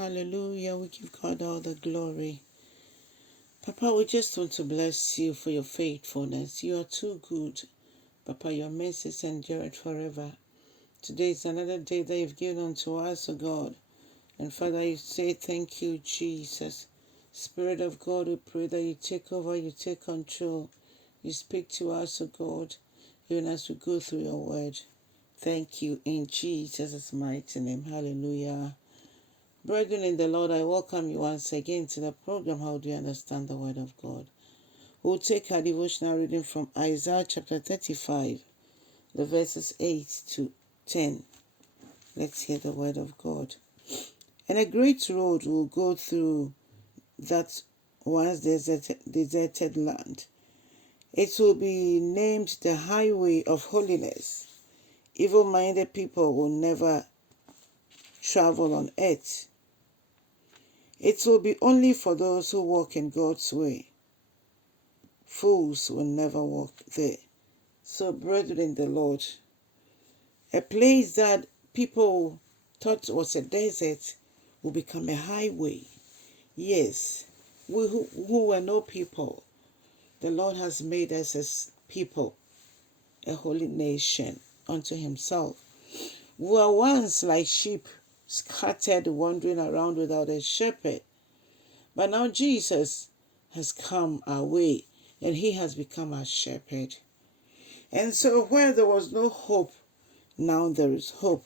Hallelujah. We give God all the glory. Papa, we just want to bless you for your faithfulness. You are too good. Papa, your mercies endure forever. Today is another day that you've given unto us, O God. And Father, I say thank you, Jesus. Spirit of God, we pray that you take over, you take control. You speak to us, O God, even as we go through your word. Thank you in Jesus' mighty name. Hallelujah. Brethren in the Lord, I welcome you once again to the program, How Do You Understand the Word of God? We'll take our devotional reading from Isaiah chapter 35, the verses 8 to 10. Let's hear the Word of God. And a great road will go through that once deserted land. It will be named the Highway of Holiness. Evil-minded people will never travel on it. It will be only for those who walk in God's way. Fools will never walk there. So, brethren in the Lord, a place that people thought was a desert will become a highway. Yes, we who were no people, the Lord has made us as people, a holy nation unto himself. We were once like sheep, scattered, wandering around without a shepherd. But now Jesus has come our way, and he has become our shepherd. And so where there was no hope, now there is hope.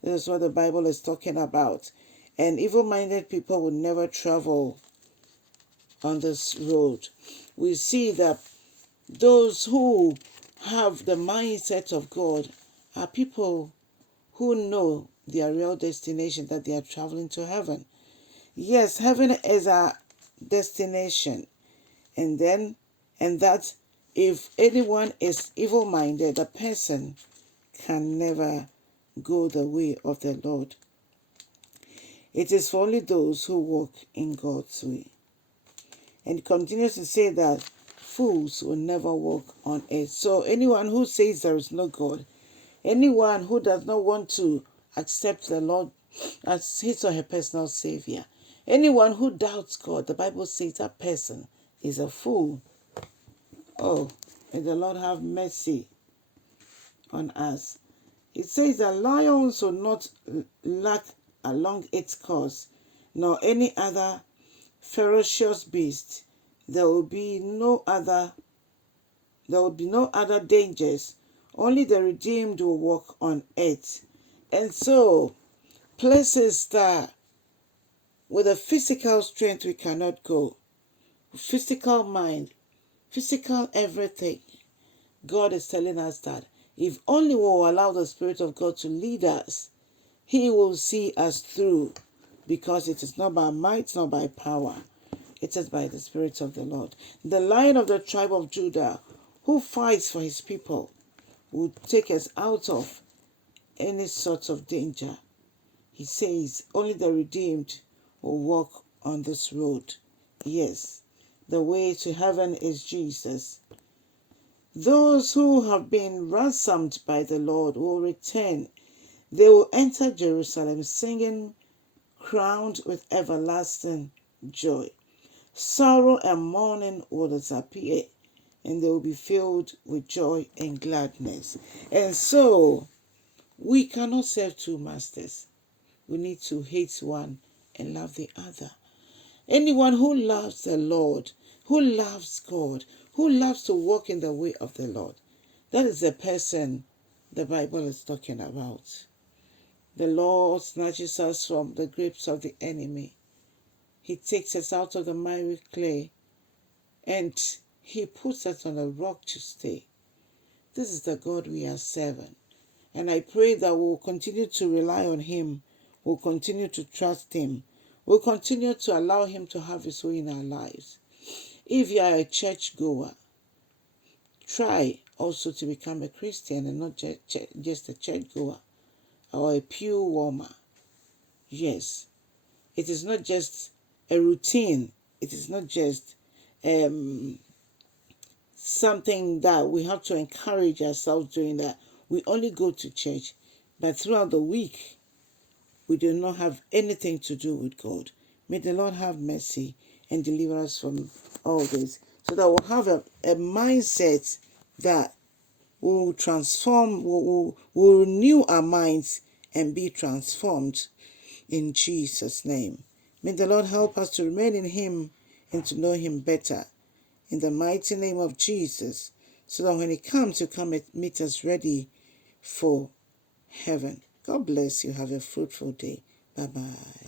This is what the Bible is talking about. And evil-minded people will never travel on this road. We see that those who have the mindset of God are people who know their real destination, that they are traveling to heaven. Yes, heaven is our destination. And that if anyone is evil-minded, a person can never go the way of the Lord. It is for only those who walk in God's way. And it continues to say that fools will never walk on it. So anyone who says there is no God, anyone who does not want to accept the Lord as his or her personal savior, anyone who doubts God, the Bible says that person is a fool. Oh, may the Lord have mercy on us. It says that lions will not lack along its course, nor any other ferocious beast. There will be no other dangers. Only the redeemed will walk on it. And so, places that with a physical strength we cannot go, physical mind, physical everything, God is telling us that if only we will allow the Spirit of God to lead us, he will see us through, because it is not by might, not by power. It is by the Spirit of the Lord. The Lion of the tribe of Judah, who fights for his people, will take us out of any sort of danger. He says only the redeemed will walk on this road. Yes, the way to heaven is Jesus. Those who have been ransomed by the Lord will return. They will enter Jerusalem singing, crowned with everlasting joy. Sorrow and mourning will disappear, and they will be filled with joy and gladness. And so, we cannot serve two masters. We need to hate one and love the other. Anyone who loves the Lord, who loves God, who loves to walk in the way of the Lord, that is the person the Bible is talking about. The Lord snatches us from the grips of the enemy. He takes us out of the miry clay, and he puts us on a rock to stay. This is the God we are serving. And I pray that we'll continue to rely on him. We'll continue to trust him. We'll continue to allow him to have his way in our lives. If you are a church goer, try also to become a Christian and not just a church goer or a pew warmer. Yes, it is not just a routine. It is not just something that we have to encourage ourselves doing, that we only go to church, but throughout the week, we do not have anything to do with God. May the Lord have mercy and deliver us from all this, so that we'll have a mindset that will transform, will renew our minds and be transformed in Jesus' name. May the Lord help us to remain in Him and to know Him better in the mighty name of Jesus, so that when He comes, He'll come and meet us ready for heaven. God bless you. Have a fruitful day. Bye-bye.